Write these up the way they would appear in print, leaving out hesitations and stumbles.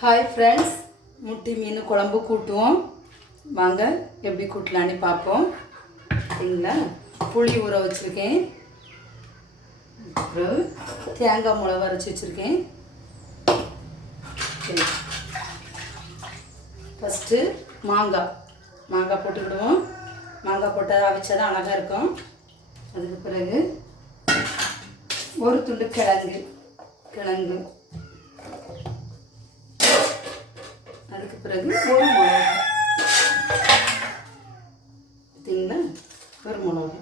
Hi friends, முட்டி மீன் குழம்பு கூட்டுவோம். வாங்க எப்படி கூட்டலான்னு பார்ப்போம். சரிங்களா? புளி ஊற வச்சுருக்கேன், அப்புறம் தேங்காய் மிளகா அரைச்சி வச்சுருக்கேன். சரி, ஃபஸ்ட்டு மாங்காய் போட்டுக்கிடுவோம். மாங்காய் போட்டால் அவிச்சா தான் அழகாக இருக்கும். அதுக்கு பிறகு ஒரு துண்டு கிழங்கு, அதுக்கு பிறகு ஒரு மிளகா, பார்த்தீங்களா? ஒரு மிளகா,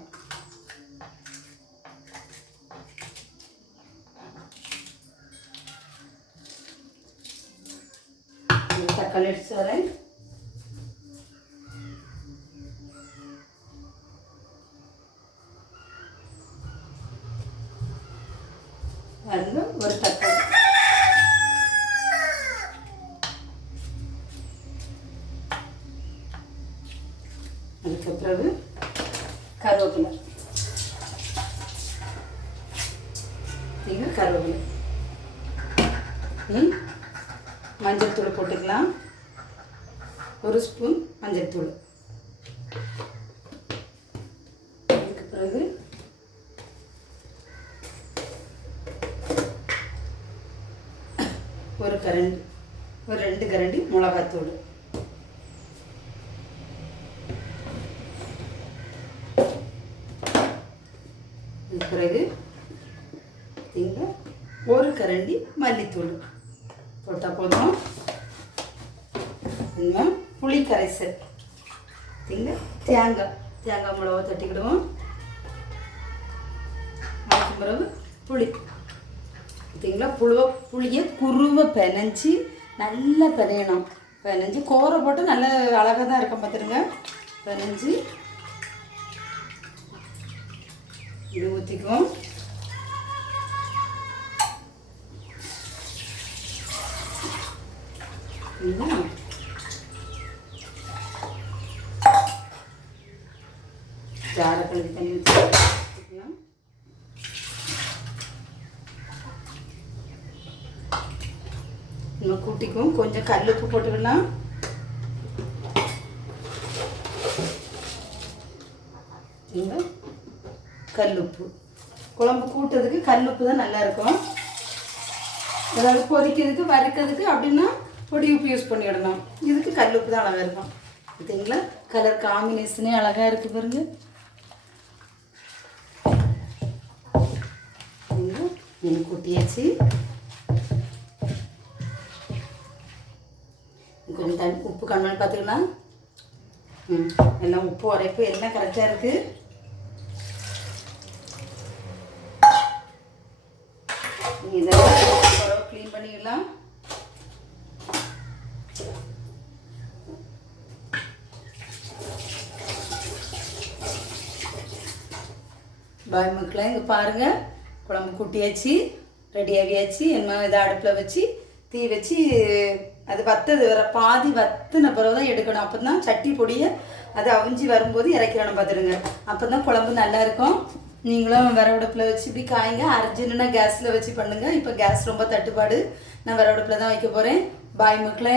தக்காளி எடுத்து வரேன். ஒரு தக்காளி, அதுக்கு பிறகு கருவேப்பிலை, மஞ்சள் தூள் போட்டுக்கலாம். ஒரு ஸ்பூன் மஞ்சள் தூள். அதுக்கு பிறகு ஒரு 2 கரண்டி மிளகாத்தூள். அதுக்கு பிறகு ஒரு கரண்டி மல்லித்தூள் போட்டால் போதும். இன்னும் புளி கரைசல், தேங்காய் மிளகா தட்டிக்கிடுவோம். அதுக்கு பிறகு புளி, புளியை குருவை பெனஞ்சி நல்லா பெனையணும். பெனஞ்சி கோரை போட்டு நல்லா அழகாக தான் இருக்கும். பார்த்துருங்க, பெனஞ்சி இது ஊற்றிக்குவோம். ஜார கழுவி தண்ணி ஊற்றிக்கலாம். இன்னும் கூட்டிக்குவோம். கொஞ்சம் கல்லுப்பு போட்டுக்கலாம். கல்லுப்பு குழம்பு கூட்டுறதுக்கு கல்லுப்பு தான் நல்லா இருக்கும். அதாவது பொரிக்கிறதுக்கு வறுக்கிறதுக்கு அப்படின்னா பொடி உப்பு யூஸ் பண்ணிவிடணும். இதுக்கு கல்லுப்பு தான் அழகாக இருக்கும். பார்த்தீங்களா? கலர் காம்பினேஷனே அழகாக இருக்குது பாருங்க. மீன் கூட்டியாச்சு. கொஞ்சம் உப்பு கம்மியாக பார்த்துக்கலாம். எல்லாம் உப்பு உரைப்பு எல்லாம் கரெக்டாக இருக்குது. இதெல்லாம் க்ளீன் பண்ணிக்கலாம். பாய் மக்களே, இங்கே பாருங்கள், குழம்பு கூட்டியாச்சு, ரெடியாகியாச்சு. என்ன இதை அடுப்பில் வச்சு தீ வச்சு அது பாதி வத்தின பிறகு தான் எடுக்கணும். அப்போ தான் சட்டி பொடியை அது அவிஞ்சி வரும்போது இறக்கிடணும். பார்த்துடுங்க, அப்போ தான் குழம்பு நல்லா இருக்கும். நீங்களும் விறகடுப்பில் வச்சு இப்படி காய்ங்க. அர்ஜென்ட்னா கேஸில் வச்சு பண்ணுங்கள். இப்போ கேஸ் ரொம்ப தட்டுப்பாடு. நான் விறகடுப்பில் தான் வைக்க போகிறேன். பாய் மக்களே.